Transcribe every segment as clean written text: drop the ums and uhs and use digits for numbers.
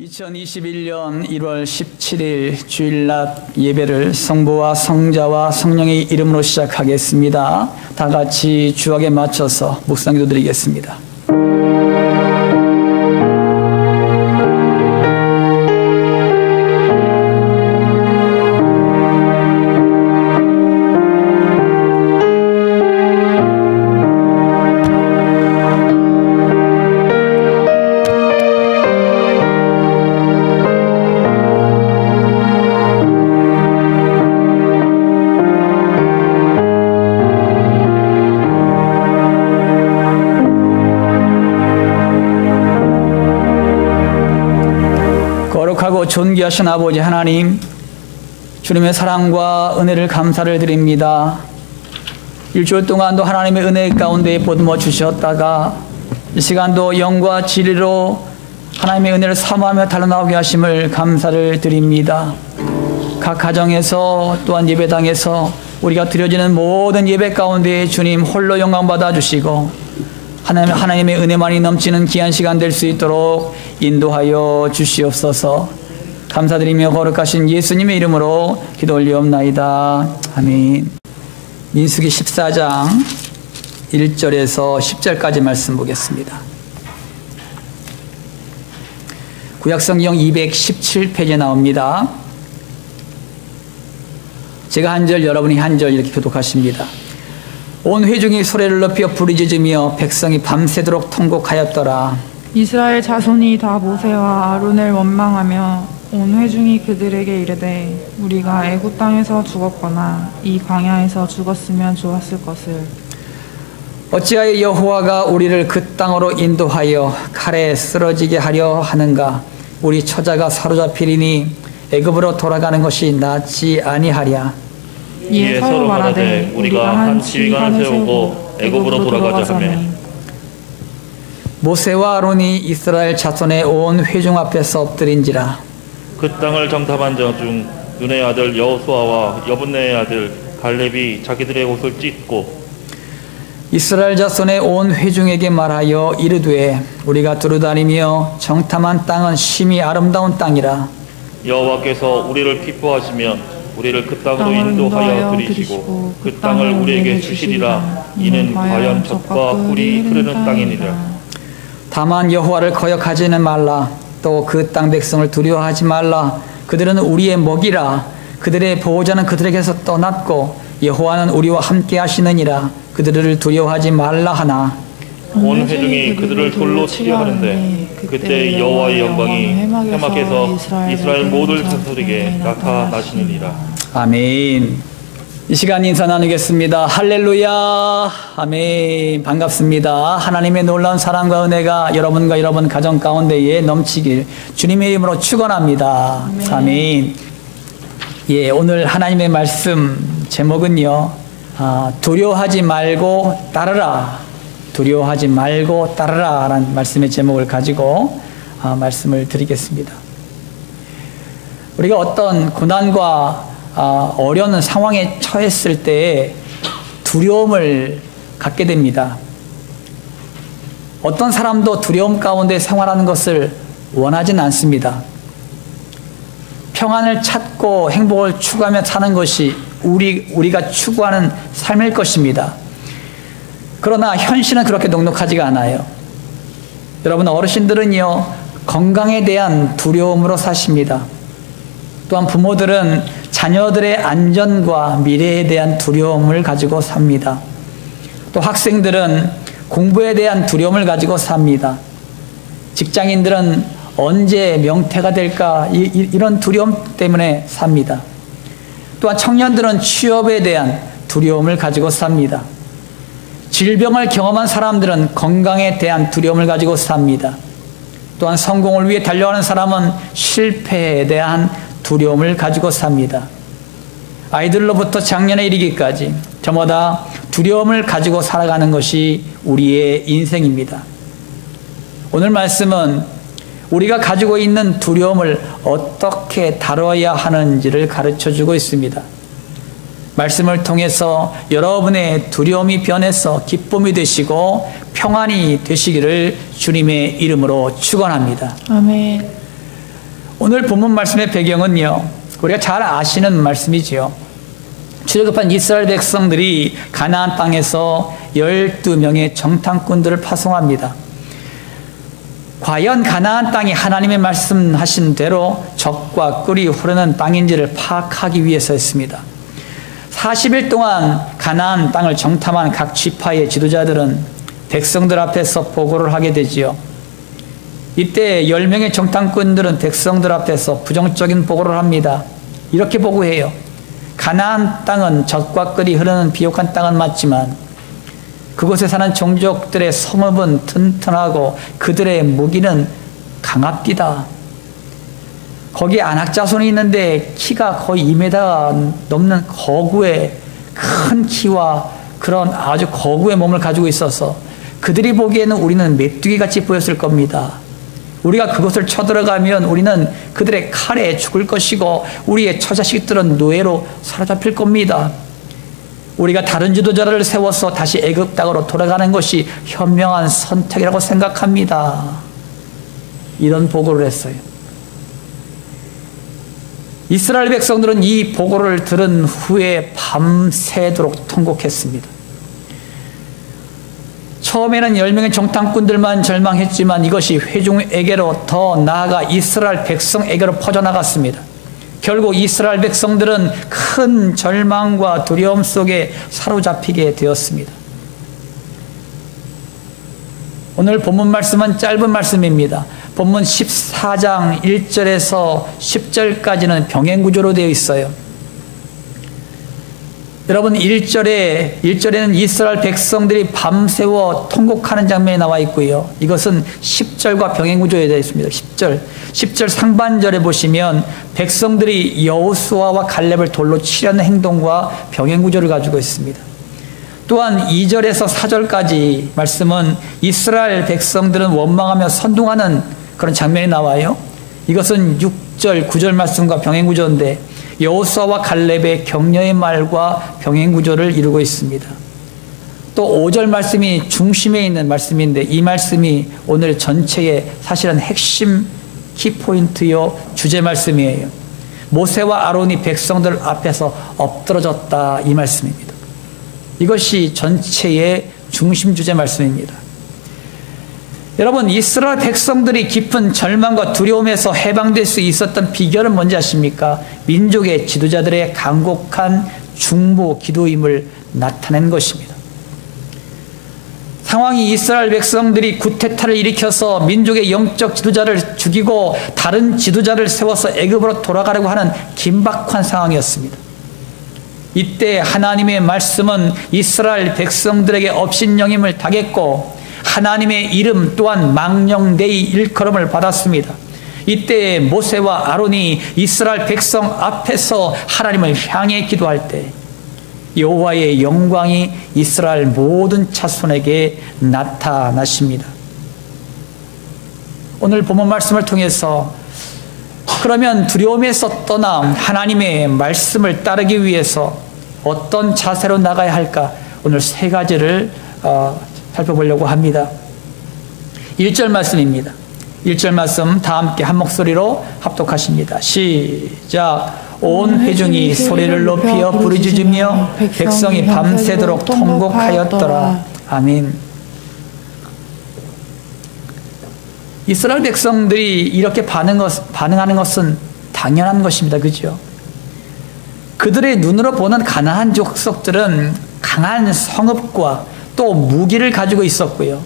2021년 1월 17일 주일낮 예배를 성부와 성자와 성령의 이름으로 시작하겠습니다. 다 같이 주악에 맞춰서 묵상기도 드리겠습니다. 거룩하고 존귀하신 아버지 하나님, 주님의 사랑과 은혜를 감사를 드립니다. 일주일 동안도 하나님의 은혜 가운데 보듬어 주셨다가 이 시간도 영과 진리로 하나님의 은혜를 사모하며 달려나오게 하심을 감사를 드립니다. 각 가정에서 또한 예배당에서 우리가 드려지는 모든 예배 가운데 주님 홀로 영광 받아주시고 하나님의 은혜만이 넘치는 귀한 시간 될 수 있도록 인도하여 주시옵소서. 감사드리며 거룩하신 예수님의 이름으로 기도 올리옵나이다. 아멘. 민수기 14장 1절에서 10절까지 말씀 보겠습니다. 구약성경 217페이지에 나옵니다. 제가 한 절, 여러분이 한 절 이렇게 교독하십니다. 온 회중이 소리를 높여 부르짖으며 백성이 밤새도록 통곡하였더라. 이스라엘 자손이 다 모세와 아론을 원망하며 온 회중이 그들에게 이르되 우리가 애굽 땅에서 죽었거나 이 광야에서 죽었으면 좋았을 것을. 어찌하여 여호와가 우리를 그 땅으로 인도하여 칼에 쓰러지게 하려 하는가? 우리 처자가 사로잡히리니 애굽으로 돌아가는 것이 낫지 아니하랴. 이에 서로 말하되 우리가 한 지휘관을 세우고 애굽으로 돌아가자 하며 모세와 아론이 이스라엘 자손의 온 회중 앞에서 엎드린지라. 그 땅을 정탐한 자 중 눈의 아들 여호수아와 여분네의 아들 갈렙이 자기들의 옷을 찢고 이스라엘 자손의 온 회중에게 말하여 이르되 우리가 두루다니며 정탐한 땅은 심히 아름다운 땅이라. 여호와께서 우리를 기뻐하시면 우리를 그 땅으로 인도하여 들이시고 그 땅을 우리에게 주시리라. 이는 과연 젖과 꿀이 흐르는 땅이니라. 다만 여호와를 거역하지는 말라. 또 그 땅 백성을 두려워하지 말라. 그들은 우리의 먹이라. 그들의 보호자는 그들에게서 떠났고 여호와는 우리와 함께 하시느니라. 그들을 두려워하지 말라 하나. 온 회중이 그들을 돌로 치려 하는데 그때 여호와의 영광이 해막에서 이스라엘 모든 자손에게 나타나시느니라. 아멘. 이 시간 인사 나누겠습니다. 할렐루야. 아멘. 반갑습니다. 하나님의 놀라운 사랑과 은혜가 여러분과 여러분 가정 가운데에 넘치길 주님의 이름으로 축원합니다. 아멘. 예, 오늘 하나님의 말씀 제목은요, 두려워하지 말고 따르라. 두려워하지 말고 따르라 라는 말씀의 제목을 가지고 말씀을 드리겠습니다. 우리가 어떤 고난과 어려운 상황에 처했을 때 두려움을 갖게 됩니다. 어떤 사람도 두려움 가운데 생활하는 것을 원하지는 않습니다. 평안을 찾고 행복을 추구하며 사는 것이 우리가 추구하는 삶일 것입니다. 그러나 현실은 그렇게 녹록하지가 않아요. 여러분 어르신들은요, 건강에 대한 두려움으로 사십니다. 또한 부모들은 자녀들의 안전과 미래에 대한 두려움을 가지고 삽니다. 또 학생들은 공부에 대한 두려움을 가지고 삽니다. 직장인들은 언제 명퇴가 될까 이런 두려움 때문에 삽니다. 또한 청년들은 취업에 대한 두려움을 가지고 삽니다. 질병을 경험한 사람들은 건강에 대한 두려움을 가지고 삽니다. 또한 성공을 위해 달려가는 사람은 실패에 대한 두려움을 가지고 삽니다. 아이들로부터 장년에 이르기까지 저마다 두려움을 가지고 살아가는 것이 우리의 인생입니다. 오늘 말씀은 우리가 가지고 있는 두려움을 어떻게 다뤄야 하는지를 가르쳐주고 있습니다. 말씀을 통해서 여러분의 두려움이 변해서 기쁨이 되시고 평안이 되시기를 주님의 이름으로 축원합니다. 아멘. 오늘 본문 말씀의 배경은요, 우리가 잘 아시는 말씀이지요. 출애굽한 이스라엘 백성들이 가나안 땅에서 12명의 정탐꾼들을 파송합니다. 과연 가나안 땅이 하나님의 말씀하신 대로 젖과 꿀이 흐르는 땅인지를 파악하기 위해서였습니다. 40일 동안 가나안 땅을 정탐한 각 지파의 지도자들은 백성들 앞에서 보고를 하게 되지요. 이때 10명의 정탐꾼들은 백성들 앞에서 부정적인 보고를 합니다. 이렇게 보고해요. 가나안 땅은 젖과 꿀이 흐르는 비옥한 땅은 맞지만 그곳에 사는 종족들의 성읍은 튼튼하고 그들의 무기는 강합디다. 거기에 안악자손이 있는데 키가 거의 2m 넘는 거구의 큰 키와 그런 아주 거구의 몸을 가지고 있어서 그들이 보기에는 우리는 메뚜기같이 보였을 겁니다. 우리가 그곳을 쳐들어가면 우리는 그들의 칼에 죽을 것이고 우리의 처자식들은 노예로 사로잡힐 겁니다. 우리가 다른 지도자를 세워서 다시 애굽 땅으로 돌아가는 것이 현명한 선택이라고 생각합니다. 이런 보고를 했어요. 이스라엘 백성들은 이 보고를 들은 후에 밤새도록 통곡했습니다. 처음에는 10명의 정탐꾼들만 절망했지만 이것이 회중에게로 더 나아가 이스라엘 백성에게로 퍼져나갔습니다. 결국 이스라엘 백성들은 큰 절망과 두려움 속에 사로잡히게 되었습니다. 오늘 본문 말씀은 짧은 말씀입니다. 본문 14장 1절에서 10절까지는 병행구조로 되어 있어요. 여러분 1절에는 이스라엘 백성들이 밤새워 통곡하는 장면이 나와 있고요. 이것은 10절과 병행구조에 되어 있습니다. 10절 상반절에 보시면 백성들이 여호수아와 갈렙을 돌로 치려는 행동과 병행구조를 가지고 있습니다. 또한 2절에서 4절까지 말씀은 이스라엘 백성들은 원망하며 선동하는 그런 장면이 나와요. 이것은 6절, 9절 말씀과 병행구조인데 여호수아와 갈렙의 격려의 말과 병행구조를 이루고 있습니다. 또 5절 말씀이 중심에 있는 말씀인데 이 말씀이 오늘 전체의 사실은 핵심 키포인트요 주제 말씀이에요. 모세와 아론이 백성들 앞에서 엎드러졌다 이 말씀입니다. 이것이 전체의 중심 주제 말씀입니다. 여러분 이스라엘 백성들이 깊은 절망과 두려움에서 해방될 수 있었던 비결은 뭔지 아십니까? 민족의 지도자들의 간곡한 중보 기도임을 나타낸 것입니다. 상황이 이스라엘 백성들이 구테타를 일으켜서 민족의 영적 지도자를 죽이고 다른 지도자를 세워서 애굽으로 돌아가려고 하는 긴박한 상황이었습니다. 이때 하나님의 말씀은 이스라엘 백성들에게 업신여김을 당했고 하나님의 이름 또한 망령되이 일컬음을 받았습니다. 이때 모세와 아론이 이스라엘 백성 앞에서 하나님을 향해 기도할 때 여호와의 영광이 이스라엘 모든 자손에게 나타나십니다. 오늘 본문 말씀을 통해서 그러면 두려움에서 떠나 하나님의 말씀을 따르기 위해서 어떤 자세로 나가야 할까? 오늘 세 가지를 살펴보려고 합니다. 1절 말씀입니다. 1절 말씀 다 함께 한 목소리로 합독하십니다. 시작. 온 회중이 소리를 높여 부르짖으며 백성이 밤새도록 통곡하였더라. 아멘. 이스라엘 백성들이 이렇게 반응하는 것은 당연한 것입니다. 그죠? 그들의 눈으로 보는 가나안 족속들은 강한 성읍과 또 무기를 가지고 있었고요.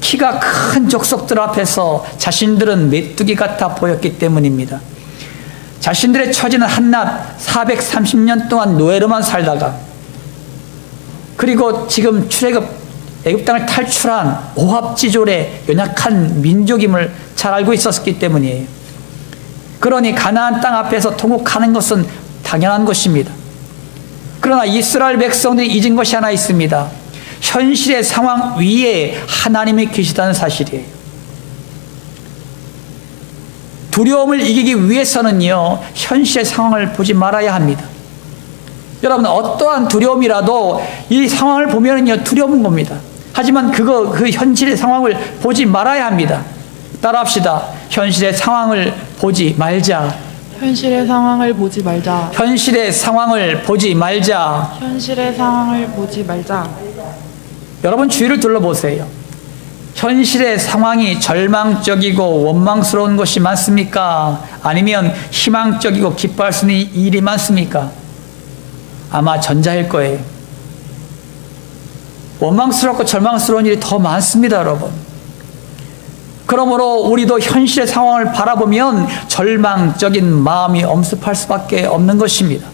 키가 큰 족속들 앞에서 자신들은 메뚜기 같아 보였기 때문입니다. 자신들의 처지는 한낱 430년 동안 노예로만 살다가 그리고 지금 애굽 땅을 탈출한 오합지졸의 연약한 민족임을 잘 알고 있었기 때문이에요. 그러니 가나안 땅 앞에서 통곡하는 것은 당연한 것입니다. 그러나 이스라엘 백성들이 잊은 것이 하나 있습니다. 현실의 상황 위에 하나님이 계시다는 사실이에요. 두려움을 이기기 위해서는요, 현실의 상황을 보지 말아야 합니다. 여러분, 어떠한 두려움이라도 이 상황을 보면은요, 두려운 겁니다. 하지만 그 현실의 상황을 보지 말아야 합니다. 따라합시다. 현실의 상황을 보지 말자. 현실의 상황을 보지 말자. 현실의 상황을 보지 말자. 현실의 상황을 보지 말자. 여러분 주위를 둘러보세요. 현실의 상황이 절망적이고 원망스러운 것이 많습니까? 아니면 희망적이고 기뻐할 수 있는 일이 많습니까? 아마 전자일 거예요. 원망스럽고 절망스러운 일이 더 많습니다, 여러분. 그러므로 우리도 현실의 상황을 바라보면 절망적인 마음이 엄습할 수밖에 없는 것입니다.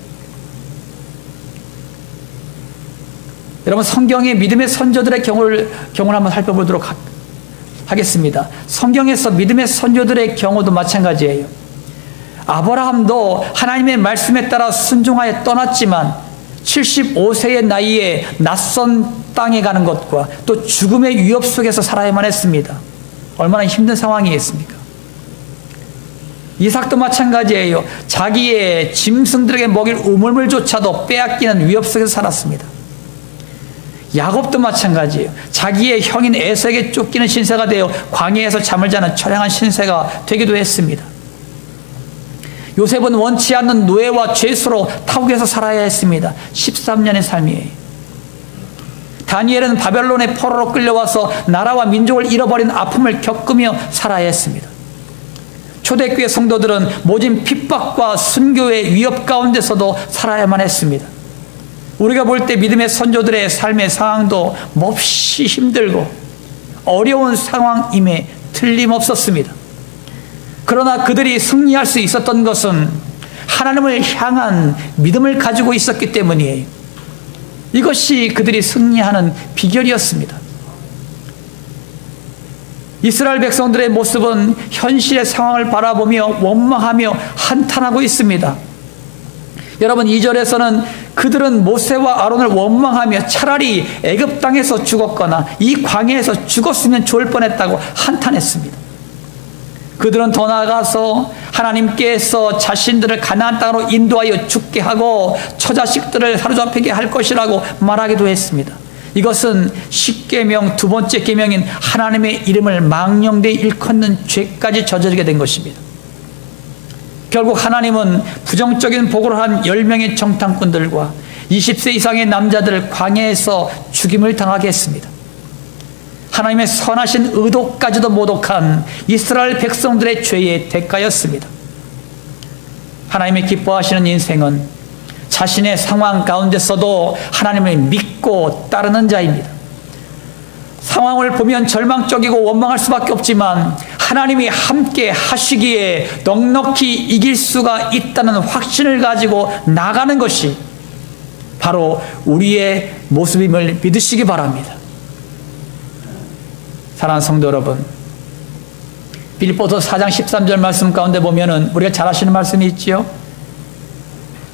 여러분, 성경의 믿음의 선조들의 경우를 한번 살펴보도록 하겠습니다. 성경에서 믿음의 선조들의 경우도 마찬가지예요. 아브라함도 하나님의 말씀에 따라 순종하여 떠났지만 75세의 나이에 낯선 땅에 가는 것과 또 죽음의 위협 속에서 살아야만 했습니다. 얼마나 힘든 상황이겠습니까? 이삭도 마찬가지예요. 자기의 짐승들에게 먹일 우물물조차도 빼앗기는 위협 속에서 살았습니다. 야곱도 마찬가지예요. 자기의 형인 에서에게 쫓기는 신세가 되어 광야에서 잠을 자는 처량한 신세가 되기도 했습니다. 요셉은 원치 않는 노예와 죄수로 타국에서 살아야 했습니다. 13년의 삶이에요. 다니엘은 바벨론의 포로로 끌려와서 나라와 민족을 잃어버린 아픔을 겪으며 살아야 했습니다. 초대교회 성도들은 모진 핍박과 순교의 위협 가운데서도 살아야만 했습니다. 우리가 볼 때 믿음의 선조들의 삶의 상황도 몹시 힘들고 어려운 상황임에 틀림없었습니다. 그러나 그들이 승리할 수 있었던 것은 하나님을 향한 믿음을 가지고 있었기 때문이에요. 이것이 그들이 승리하는 비결이었습니다. 이스라엘 백성들의 모습은 현실의 상황을 바라보며 원망하며 한탄하고 있습니다. 여러분, 2절에서는 그들은 모세와 아론을 원망하며 차라리 애굽 땅에서 죽었거나 이 광야에서 죽었으면 좋을 뻔했다고 한탄했습니다. 그들은 더 나아가서 하나님께서 자신들을 가나안 땅으로 인도하여 죽게 하고 처자식들을 사로잡히게 할 것이라고 말하기도 했습니다. 이것은 십계명 두 번째 계명인 하나님의 이름을 망령되이 일컫는 죄까지 저지르게 된 것입니다. 결국 하나님은 부정적인 보고를 한 10명의 정탐꾼들과 20세 이상의 남자들을 광야에서 죽임을 당하게 했습니다. 하나님의 선하신 의도까지도 모독한 이스라엘 백성들의 죄의 대가였습니다. 하나님의 기뻐하시는 인생은 자신의 상황 가운데서도 하나님을 믿고 따르는 자입니다. 상황을 보면 절망적이고 원망할 수밖에 없지만 하나님이 함께 하시기에 넉넉히 이길 수가 있다는 확신을 가지고 나가는 것이 바로 우리의 모습임을 믿으시기 바랍니다. 사랑하는 성도 여러분, 빌립보서 4장 13절 말씀 가운데 보면은 우리가 잘 아시는 말씀이 있지요.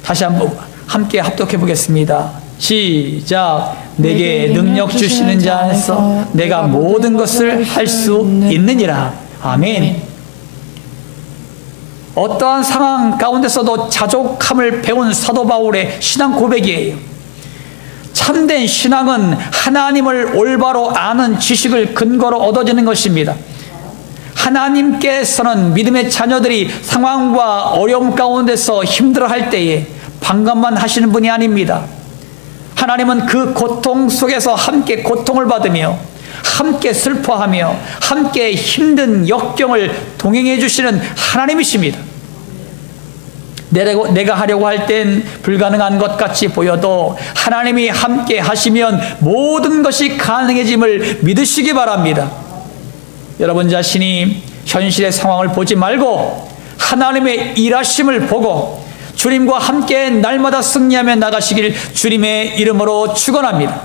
다시 한번 함께 합독해 보겠습니다. 시작. 내게 능력 주시는 자 안에서 내가 모든 것을 할 수 있느니라. 아멘. 어떠한 상황 가운데서도 자족함을 배운 사도 바울의 신앙 고백이에요. 참된 신앙은 하나님을 올바로 아는 지식을 근거로 얻어지는 것입니다. 하나님께서는 믿음의 자녀들이 상황과 어려움 가운데서 힘들어할 때에 방관만 하시는 분이 아닙니다. 하나님은 그 고통 속에서 함께 고통을 받으며 함께 슬퍼하며 함께 힘든 역경을 동행해 주시는 하나님이십니다. 내가 하려고 할 땐 불가능한 것 같이 보여도 하나님이 함께 하시면 모든 것이 가능해짐을 믿으시기 바랍니다. 여러분 자신이 현실의 상황을 보지 말고 하나님의 일하심을 보고 주님과 함께 날마다 승리하며 나가시길 주님의 이름으로 축원합니다.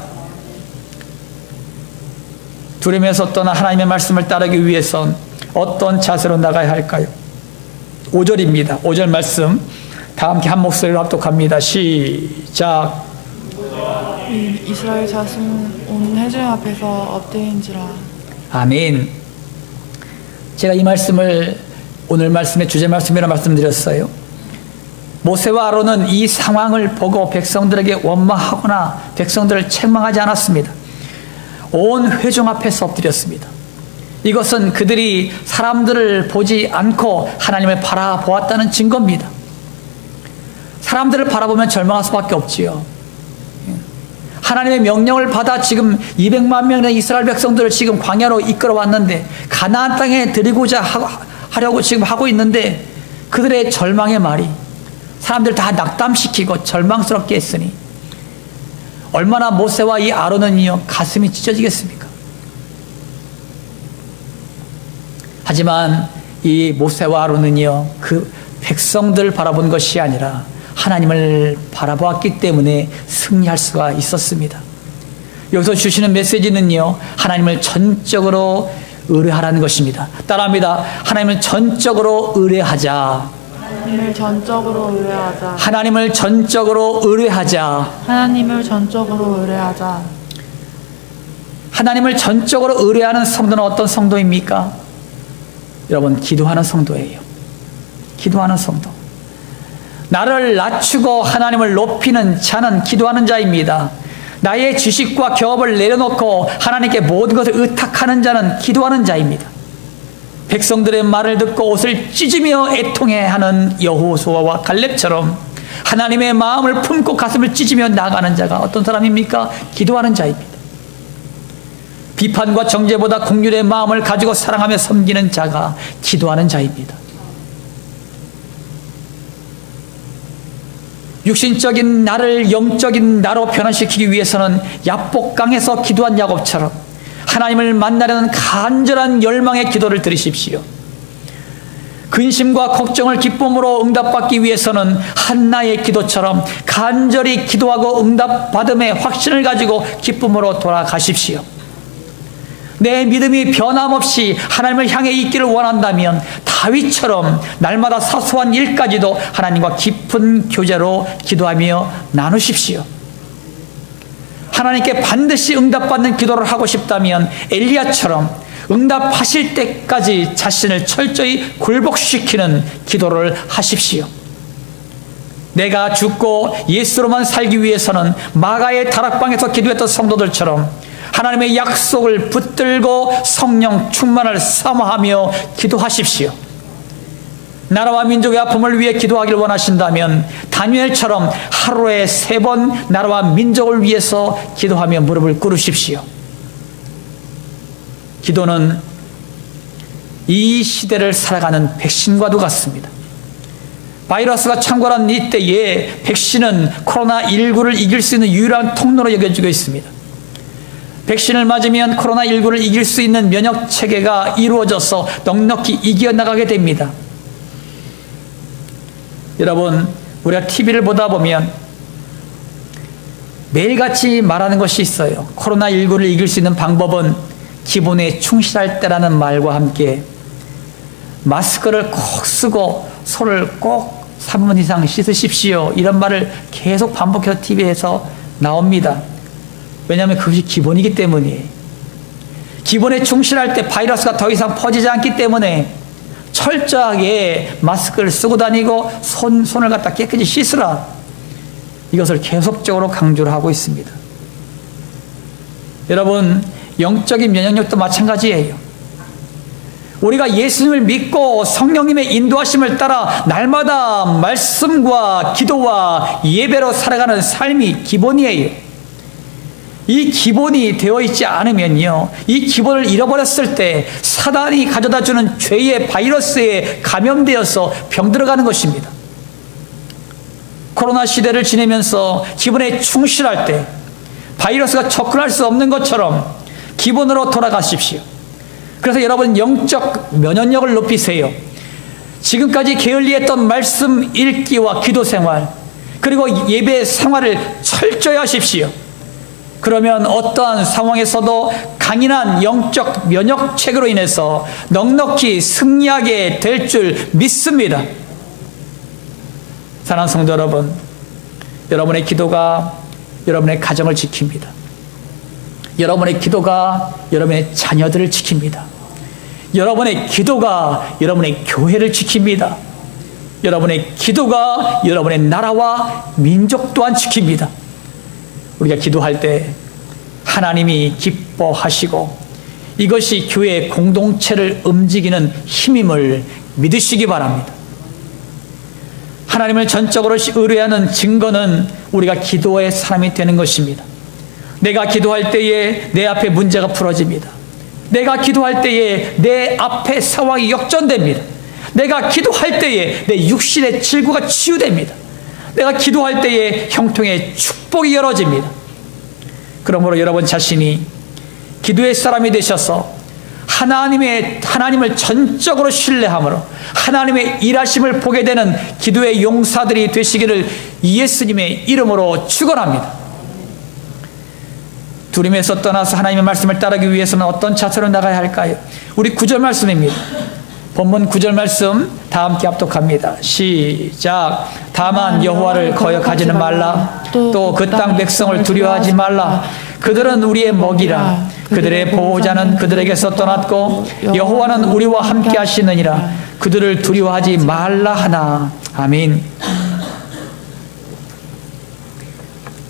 두려움에서 떠나 하나님의 말씀을 따르기 위해선 어떤 자세로 나가야 할까요? 5절입니다. 5절 말씀 다 함께 한 목소리로 합독합니다. 시작. 이스라엘 자손 온 회중 앞에서 엎드린지라. 아멘. 제가 이 말씀을 오늘 말씀의 주제 말씀이라 말씀드렸어요. 모세와 아론은 이 상황을 보고 백성들에게 원망하거나 백성들을 책망하지 않았습니다. 온 회중 앞에서 엎드렸습니다. 이것은 그들이 사람들을 보지 않고 하나님을 바라보았다는 증거입니다. 사람들을 바라보면 절망할 수밖에 없지요. 하나님의 명령을 받아 지금 200만 명의 이스라엘 백성들을 지금 광야로 이끌어왔는데 가나안 땅에 드리고자 하려고 지금 하고 있는데 그들의 절망의 말이 사람들 다 낙담시키고 절망스럽게 했으니 얼마나 모세와 이 아론은요 가슴이 찢어지겠습니까? 하지만 이 모세와 아론은요 그 백성들을 바라본 것이 아니라 하나님을 바라보았기 때문에 승리할 수가 있었습니다. 여기서 주시는 메시지는요 하나님을 전적으로 의뢰하라는 것입니다. 따라합니다. 하나님을 전적으로 의뢰하자. 하나님을 전적으로 의뢰하자. 하나님을 전적으로 의뢰하자. 하나님을 전적으로 의뢰하자. 하나님을 전적으로 의뢰하는 성도는 어떤 성도입니까? 여러분, 기도하는 성도예요. 기도하는 성도. 나를 낮추고 하나님을 높이는 자는 기도하는 자입니다. 나의 지식과 경험을 내려놓고 하나님께 모든 것을 의탁하는 자는 기도하는 자입니다. 백성들의 말을 듣고 옷을 찢으며 애통해하는 여호수아와 갈렙처럼 하나님의 마음을 품고 가슴을 찢으며 나아가는 자가 어떤 사람입니까? 기도하는 자입니다. 비판과 정죄보다 긍휼의 마음을 가지고 사랑하며 섬기는 자가 기도하는 자입니다. 육신적인 나를 영적인 나로 변화시키기 위해서는 야복강에서 기도한 야곱처럼 하나님을 만나려는 간절한 열망의 기도를 드리십시오. 근심과 걱정을 기쁨으로 응답받기 위해서는 한나의 기도처럼 간절히 기도하고 응답받음의 확신을 가지고 기쁨으로 돌아가십시오. 내 믿음이 변함없이 하나님을 향해 있기를 원한다면 다윗처럼 날마다 사소한 일까지도 하나님과 깊은 교제로 기도하며 나누십시오. 하나님께 반드시 응답받는 기도를 하고 싶다면 엘리야처럼 응답하실 때까지 자신을 철저히 굴복시키는 기도를 하십시오. 내가 죽고 예수로만 살기 위해서는 마가의 다락방에서 기도했던 성도들처럼 하나님의 약속을 붙들고 성령 충만을 사모하며 기도하십시오. 나라와 민족의 아픔을 위해 기도하기를 원하신다면 다니엘처럼 하루에 3번 나라와 민족을 위해서 기도하며 무릎을 꿇으십시오. 기도는 이 시대를 살아가는 백신과도 같습니다. 바이러스가 창궐한 이때에 백신은 코로나19를 이길 수 있는 유일한 통로로 여겨지고 있습니다. 백신을 맞으면 코로나19를 이길 수 있는 면역체계가 이루어져서 넉넉히 이겨나가게 됩니다. 여러분, 우리가 TV를 보다 보면 매일같이 말하는 것이 있어요. 코로나19를 이길 수 있는 방법은 기본에 충실할 때라는 말과 함께 마스크를 꼭 쓰고 손을 꼭 3분 이상 씻으십시오. 이런 말을 계속 반복해서 TV에서 나옵니다. 왜냐하면 그것이 기본이기 때문이에요. 기본에 충실할 때 바이러스가 더 이상 퍼지지 않기 때문에 철저하게 마스크를 쓰고 다니고 손을 갖다 깨끗이 씻으라. 이것을 계속적으로 강조를 하고 있습니다. 여러분, 영적인 면역력도 마찬가지예요. 우리가 예수님을 믿고 성령님의 인도하심을 따라 날마다 말씀과 기도와 예배로 살아가는 삶이 기본이에요. 이 기본이 되어 있지 않으면요, 이 기본을 잃어버렸을 때 사단이 가져다주는 죄의 바이러스에 감염되어서 병들어가는 것입니다. 코로나 시대를 지내면서 기본에 충실할 때 바이러스가 접근할 수 없는 것처럼 기본으로 돌아가십시오. 그래서 여러분, 영적 면역력을 높이세요. 지금까지 게을리했던 말씀 읽기와 기도 생활, 그리고 예배 생활을 철저히 하십시오. 그러면 어떠한 상황에서도 강인한 영적 면역체계로 인해서 넉넉히 승리하게 될 줄 믿습니다. 사랑하는 성도 여러분, 여러분의 기도가 여러분의 가정을 지킵니다. 여러분의 기도가 여러분의 자녀들을 지킵니다. 여러분의 기도가 여러분의 교회를 지킵니다. 여러분의 기도가 여러분의 나라와 민족 또한 지킵니다. 우리가 기도할 때 하나님이 기뻐하시고 이것이 교회 공동체를 움직이는 힘임을 믿으시기 바랍니다. 하나님을 전적으로 의뢰하는 증거는 우리가 기도의 사람이 되는 것입니다. 내가 기도할 때에 내 앞에 문제가 풀어집니다. 내가 기도할 때에 내 앞에 상황이 역전됩니다. 내가 기도할 때에 내 육신의 질구가 치유됩니다. 내가 기도할 때에 형통의 축복이 열어집니다. 그러므로 여러분 자신이 기도의 사람이 되셔서 하나님을 전적으로 신뢰함으로 하나님의 일하심을 보게 되는 기도의 용사들이 되시기를 예수님의 이름으로 축원합니다. 두림에서 떠나서 하나님의 말씀을 따르기 위해서는 어떤 자세로 나가야 할까요? 우리 9절 말씀입니다. 본문 9절 말씀 다 함께 합독합니다. 시작. 다만 여호와를 거역하지는 말라. 또 그 땅 백성을 두려워하지 말라. 그들은 우리의 먹이라. 그들의 보호자는 그들에게서 떠났고 여호와는 우리와 함께 하시느니라. 그들을 두려워하지 말라 하나. 아멘.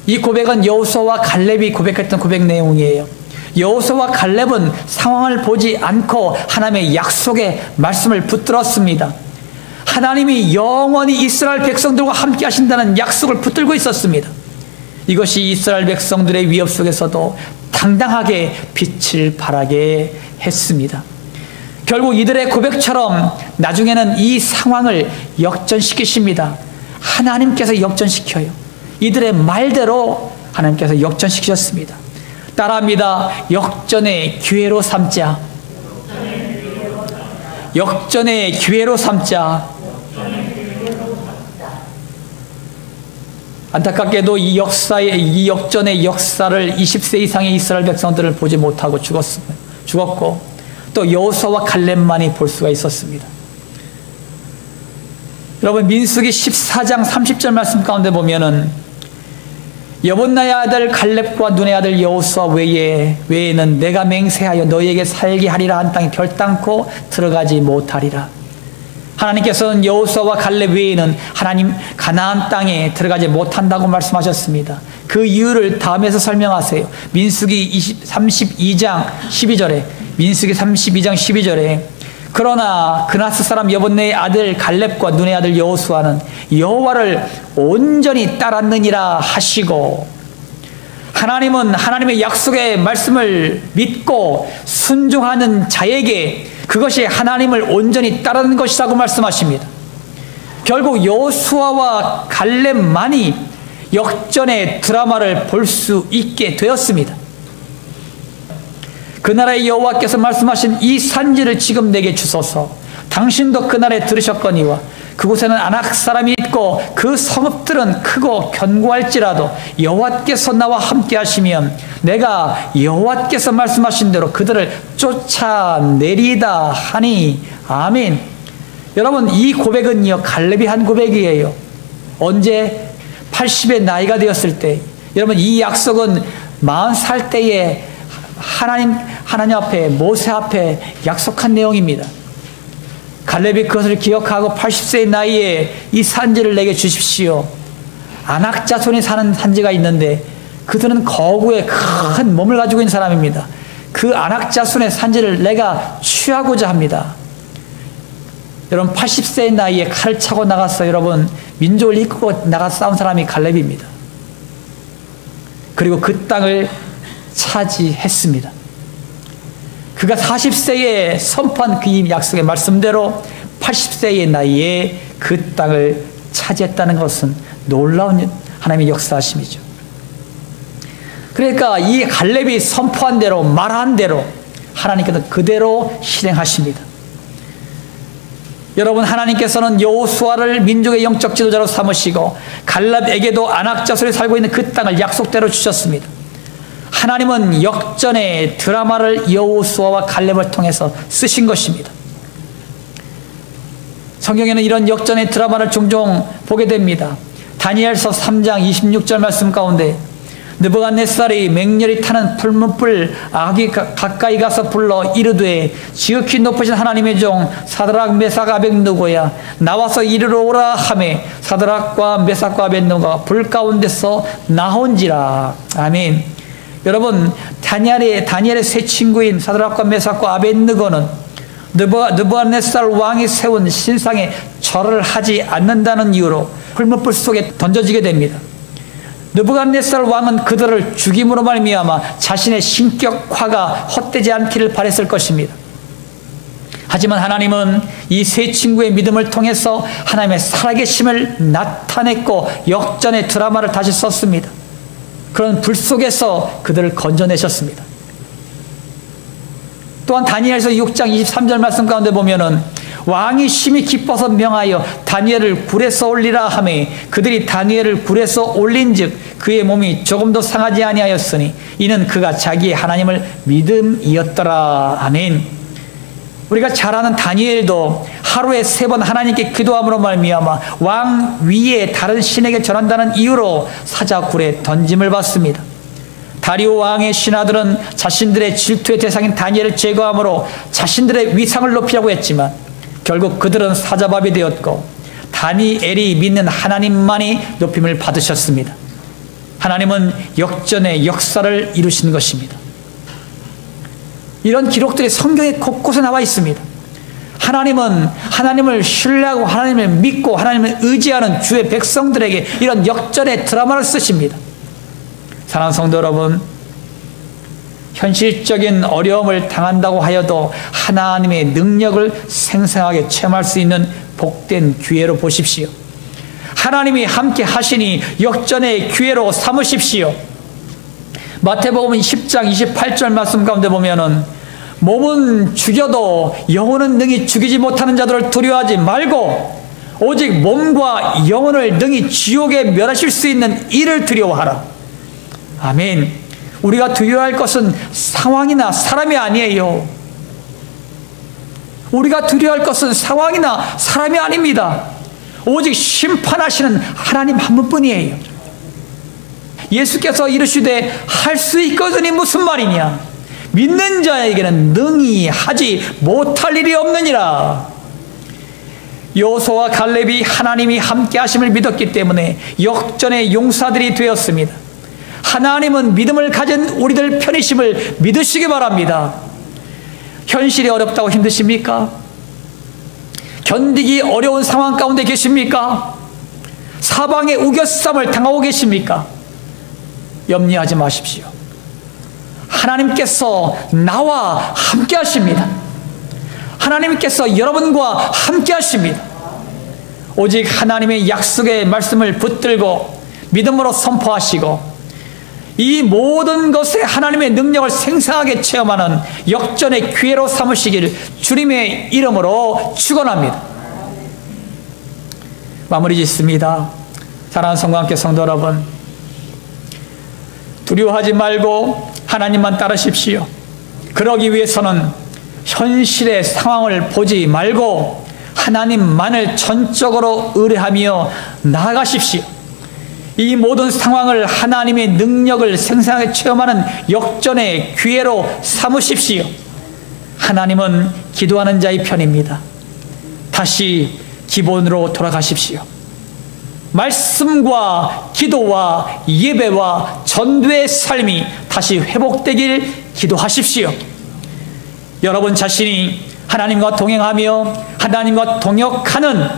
이 고백은 여호수아와 갈렙이 고백했던 고백 내용이에요. 여호수아와 갈렙은 상황을 보지 않고 하나님의 약속의 말씀을 붙들었습니다. 하나님이 영원히 이스라엘 백성들과 함께 하신다는 약속을 붙들고 있었습니다. 이것이 이스라엘 백성들의 위협 속에서도 당당하게 빛을 발하게 했습니다. 결국 이들의 고백처럼 나중에는 이 상황을 역전시키십니다. 하나님께서 역전시켜요. 이들의 말대로 하나님께서 역전시키셨습니다. 따라합니다. 역전의 기회로 삼자. 역전의 기회로 삼자. 안타깝게도 이 역전의 역사를 20세 이상의 이스라엘 백성들을 보지 못하고 죽었고 또 여호수아와 갈렙만이 볼 수가 있었습니다. 여러분 민수기 14장 30절 말씀 가운데 보면은 여본나의 아들 갈렙과 눈의 아들 여호수아 외에는 내가 맹세하여 너희에게 살게 하리라 한 땅에 결단코 들어가지 못하리라. 하나님께서는 여호수아와 갈렙 외에는 하나님 가나안 땅에 들어가지 못한다고 말씀하셨습니다. 그 이유를 다음에서 설명하세요. 민수기 32장 12절에 민수기 32장 12절에 그러나 그나스 사람 여본네의 아들 갈렙과 눈의 아들 여호수아는 여호와를 온전히 따랐느니라 하시고, 하나님은 하나님의 약속의 말씀을 믿고 순종하는 자에게 그것이 하나님을 온전히 따르는 것이라고 말씀하십니다. 결국 여호수아와 갈렙만이 역전의 드라마를 볼 수 있게 되었습니다. 그날의 여호와께서 말씀하신 이 산지를 지금 내게 주소서. 당신도 그날에 들으셨거니와 그곳에는 아낙 사람이 있고 그 성읍들은 크고 견고할지라도 여호와께서 나와 함께 하시면 내가 여호와께서 말씀하신 대로 그들을 쫓아내리다 하니. 아멘. 여러분 이 고백은요 갈렙이 한 고백이에요. 언제? 80의 나이가 되었을 때. 여러분 이 약속은 40살 때에 하나님 앞에 모세 앞에 약속한 내용입니다. 갈렙이 그것을 기억하고 80세의 나이에 이 산지를 내게 주십시오. 아낙 자손이 사는 산지가 있는데 그들은 거구의 큰 몸을 가지고 있는 사람입니다. 그 아낙 자손의 산지를 내가 취하고자 합니다. 여러분 80세의 나이에 칼을 차고 나가서 여러분 민족을 이끌고 나가 싸운 사람이 갈렙입니다. 그리고 그 땅을 차지했습니다. 그가 40세에 선포한 그 약속의 말씀대로 80세의 나이에 그 땅을 차지했다는 것은 놀라운 하나님의 역사하심이죠. 그러니까 이 갈렙이 선포한 대로 말한 대로 하나님께서 그대로 실행하십니다. 여러분 하나님께서는 여호수아를 민족의 영적 지도자로 삼으시고 갈렙에게도 아낙 자손이 살고 있는 그 땅을 약속대로 주셨습니다. 하나님은 역전의 드라마를 여호수아와 갈렙을 통해서 쓰신 것입니다. 성경에는 이런 역전의 드라마를 종종 보게 됩니다. 다니엘서 3장 26절 말씀 가운데 느부갓네살이 맹렬히 타는 풀문불 아기 가까이 가서 불러 이르되 지극히 높으신 하나님의 종 사드락 메삭 아벳느고야 나와서 이리로 오라 하매 사드락과 메삭과 아벳느고가 불 가운데서 나온지라. 아멘. 여러분, 다니엘의 세 친구인 사드락과 메삭과 아벳느고는 느부갓네살 왕이 세운 신상에 절을 하지 않는다는 이유로 풀무불 속에 던져지게 됩니다. 느부갓네살 왕은 그들을 죽임으로 말미암아 자신의 신격화가 헛되지 않기를 바랬을 것입니다. 하지만 하나님은 이 세 친구의 믿음을 통해서 하나님의 살아계심을 나타냈고 역전의 드라마를 다시 썼습니다. 그런 불 속에서 그들을 건져내셨습니다. 또한 다니엘서 6장 23절 말씀 가운데 보면은 왕이 심히 기뻐서 명하여 다니엘을 굴에서 올리라 하매 그들이 다니엘을 굴에서 올린즉 그의 몸이 조금도 상하지 아니하였으니 이는 그가 자기의 하나님을 믿음이었더라. 아멘. 우리가 잘 아는 다니엘도 하루에 3번 하나님께 기도함으로 말미암아 왕 위에 다른 신에게 전한다는 이유로 사자굴에 던짐을 받습니다. 다리오 왕의 신하들은 자신들의 질투의 대상인 다니엘을 제거함으로 자신들의 위상을 높이려고 했지만 결국 그들은 사자밥이 되었고 다니엘이 믿는 하나님만이 높임을 받으셨습니다. 하나님은 역전의 역사를 이루신 것입니다. 이런 기록들이 성경에 곳곳에 나와 있습니다. 하나님은 하나님을 신뢰하고 하나님을 믿고 하나님을 의지하는 주의 백성들에게 이런 역전의 드라마를 쓰십니다. 사랑하는 성도 여러분, 현실적인 어려움을 당한다고 하여도 하나님의 능력을 생생하게 체험할 수 있는 복된 기회로 보십시오. 하나님이 함께 하시니 역전의 기회로 삼으십시오. 마태복음 10장 28절 말씀 가운데 보면은 몸은 죽여도 영혼은 능히 죽이지 못하는 자들을 두려워하지 말고 오직 몸과 영혼을 능히 지옥에 멸하실 수 있는 이를 두려워하라. 아멘. 우리가 두려워할 것은 상황이나 사람이 아니에요. 우리가 두려워할 것은 상황이나 사람이 아닙니다. 오직 심판하시는 하나님 한 분뿐이에요. 예수께서 이르시되 할 수 있거든이 무슨 말이냐? 믿는 자에게는 능히 하지 못할 일이 없느니라. 여호수아와 갈렙이 하나님이 함께 하심을 믿었기 때문에 역전의 용사들이 되었습니다. 하나님은 믿음을 가진 우리들 편이심을 믿으시기 바랍니다. 현실이 어렵다고 힘드십니까? 견디기 어려운 상황 가운데 계십니까? 사방의 우겨쌈을 당하고 계십니까? 염려하지 마십시오. 하나님께서 나와 함께 하십니다. 하나님께서 여러분과 함께 하십니다. 오직 하나님의 약속의 말씀을 붙들고 믿음으로 선포하시고 이 모든 것에 하나님의 능력을 생생하게 체험하는 역전의 기회로 삼으시길 주님의 이름으로 축원합니다. 마무리 짓습니다. 사랑하는 성도 함께 성도 여러분, 두려워하지 말고 하나님만 따르십시오. 그러기 위해서는 현실의 상황을 보지 말고 하나님만을 전적으로 의뢰하며 나아가십시오. 이 모든 상황을 하나님의 능력을 생생하게 체험하는 역전의 기회로 삼으십시오. 하나님은 기도하는 자의 편입니다. 다시 기본으로 돌아가십시오. 말씀과 기도와 예배와 전도의 삶이 다시 회복되길 기도하십시오. 여러분 자신이 하나님과 동행하며 하나님과 동역하는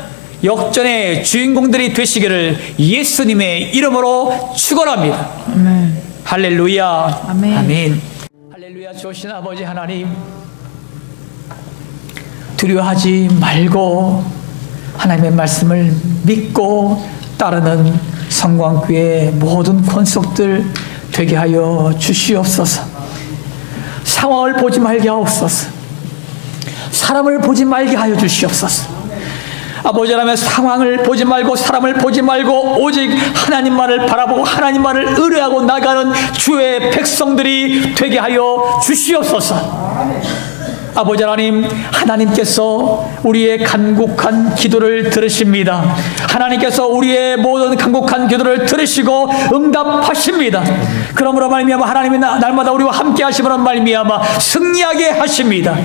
역전의 주인공들이 되시기를 예수님의 이름으로 축원합니다. 아멘. 할렐루야. 아멘. 아멘. 할렐루야. 좋으신 아버지 하나님, 두려워하지 말고 하나님의 말씀을 믿고 따르는 성광교회의 모든 권속들 되게 하여 주시옵소서. 상황을 보지 말게 하옵소서. 사람을 보지 말게 하여 주시옵소서. 아버지 하나님의 상황을 보지 말고 사람을 보지 말고 오직 하나님만을 바라보고 하나님만을 의뢰하고 나가는 주의 백성들이 되게 하여 주시옵소서. 아버지 하나님, 하나님께서 우리의 간곡한 기도를 들으십니다. 하나님께서 우리의 모든 간곡한 기도를 들으시고 응답하십니다. 그러므로 말미암아 하나님이 날마다 우리와 함께 하시므로 말미암아 승리하게 하십니다.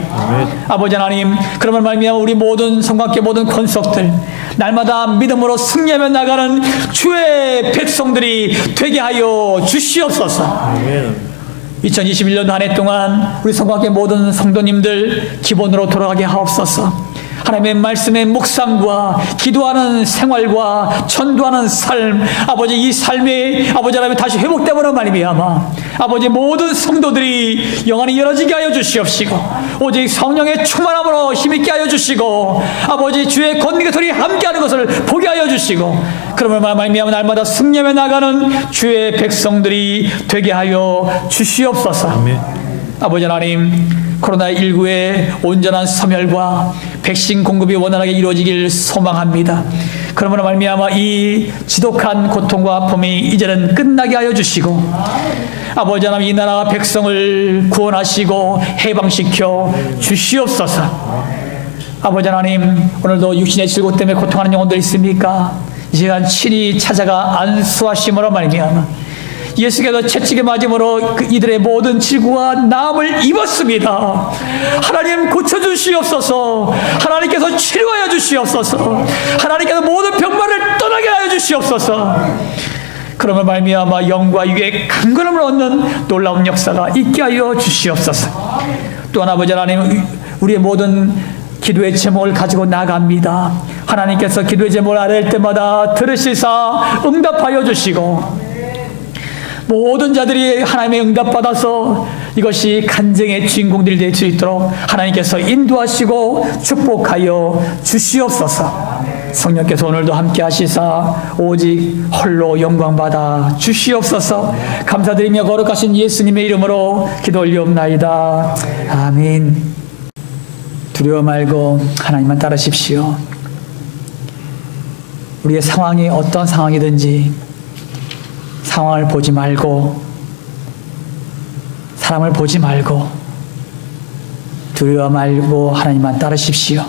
아버지 하나님, 그러므로 말미암아 우리 모든 성곽계 모든 권속들 날마다 믿음으로 승리하며 나가는 주의 백성들이 되게 하여 주시옵소서. 2021년 한 해 동안 우리 성곽의 모든 성도님들 기본으로 돌아가게 하옵소서. 하나님의 말씀의 묵상과 기도하는 생활과 전도하는 삶, 아버지 이 삶이 아버지 하나님 다시 회복되므로 말미암아 아버지 모든 성도들이 영안이 열어지게 하여 주시옵시고 오직 성령의 충만함으로 힘있게 하여 주시고 아버지 주의 권능의 소리 함께하는 것을 보게 하여 주시고 그러므로 말미암아 날마다 승리하며 나가는 주의 백성들이 되게 하여 주시옵소서. 아멘. 아버지 하나님, 코로나19의 온전한 소멸과 백신 공급이 원활하게 이루어지길 소망합니다. 그러므로 말미암아 이 지독한 고통과 아픔이 이제는 끝나게 하여 주시고 아버지 하나님 이 나라 백성을 구원하시고 해방시켜 주시옵소서. 아버지 하나님, 오늘도 육신의 질고 때문에 고통하는 영혼들 있습니까? 이 시간 친히 찾아가 안수하심으로 말미암아 예수께서 채찍에 맞음으로 이들의 모든 질고와 나음을 입었습니다. 하나님 고쳐주시옵소서. 하나님께서 치료하여 주시옵소서. 하나님께서 모든 병만을 떠나게 하여 주시옵소서. 그러면 말미암아 영과 육의 강건함을 얻는 놀라운 역사가 있게 하여 주시옵소서. 또한 아버지 하나님, 우리의 모든 기도의 제목을 가지고 나갑니다. 하나님께서 기도의 제목을 아뢰을 때마다 들으시사 응답하여 주시고 모든 자들이 하나님의 응답받아서 이것이 간증의 주인공들이 될 수 있도록 하나님께서 인도하시고 축복하여 주시옵소서. 성령께서 오늘도 함께 하시사 오직 홀로 영광받아 주시옵소서. 감사드리며 거룩하신 예수님의 이름으로 기도 올리옵나이다. 아멘. 두려워 말고 하나님만 따르십시오. 우리의 상황이 어떤 상황이든지 상황을 보지 말고 사람을 보지 말고 두려워 말고 하나님만 따르십시오.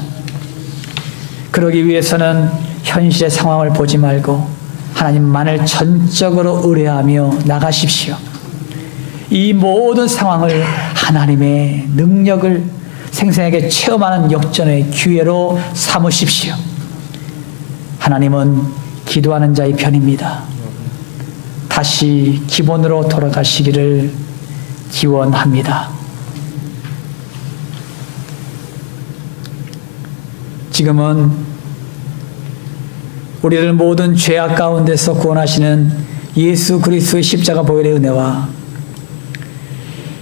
그러기 위해서는 현실의 상황을 보지 말고 하나님만을 전적으로 의뢰하며 나가십시오. 이 모든 상황을 하나님의 능력을 생생하게 체험하는 역전의 기회로 삼으십시오. 하나님은 기도하는 자의 편입니다. 다시 기본으로 돌아가시기를 기원합니다. 지금은 우리를 모든 죄악 가운데서 구원하시는 예수 그리스도의 십자가 보혈의 은혜와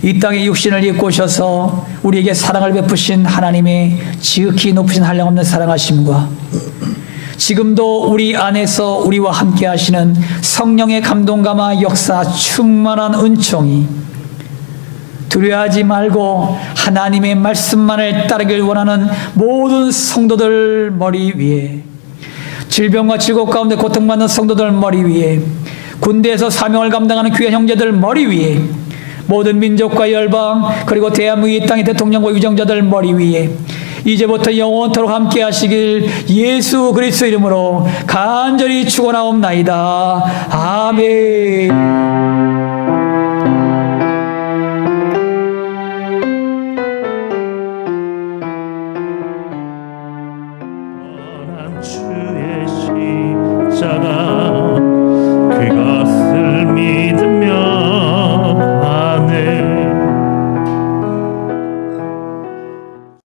이 땅에 육신을 입고 오셔서 우리에게 사랑을 베푸신 하나님의 지극히 높으신 한량없는 사랑하심과 지금도 우리 안에서 우리와 함께 하시는 성령의 감동감화 역사 충만한 은총이 두려워하지 말고 하나님의 말씀만을 따르길 원하는 모든 성도들 머리 위에, 질병과 질곡 가운데 고통받는 성도들 머리 위에, 군대에서 사명을 감당하는 귀한 형제들 머리 위에, 모든 민족과 열방 그리고 대한민국 이 땅의 대통령과 유정자들 머리 위에 이제부터 영원토록 함께 하시길 예수 그리스도 이름으로 간절히 축원하옵나이다. 아멘. 주의 십자가